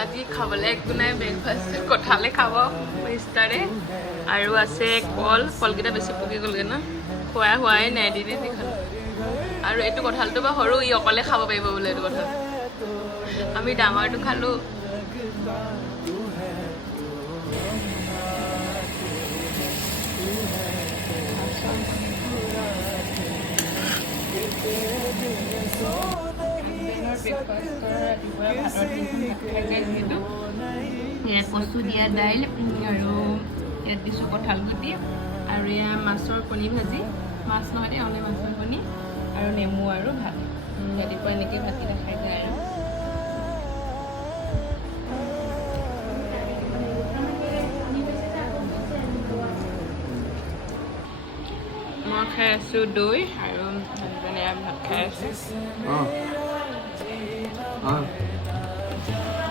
আজি খাবলৈ একো নাই ব্ৰেকফাষ্ট কঁঠালে খাব ইষ্টাৰে আৰু আছে কলকেইটা বেছি পকি গ'লগৈ ন হোৱাই নাই দি খালোঁ আৰু এইটো কঁঠালটো বা সৰু ই অকলে খাব পাৰিব বোলে এইটো কঁঠাল আমি ডাঙৰটো খালোঁ ইয়াত কচু দিয়া দাইল আৰু ইয়াত দিছোঁ কঁঠাল গুটি আৰু ইয়াত মাছৰ কণী ভাজি মাছ নহয় দেই অনে মাছৰ কণী আৰু নেমু আৰু ভাত ৰাতিপুৱা এনেকৈ ভাতকেইটা খাই যায় আৰু মই খাই আছোঁ দৈ আৰু হাজবেণ্ডে ভাত খাই আছোঁ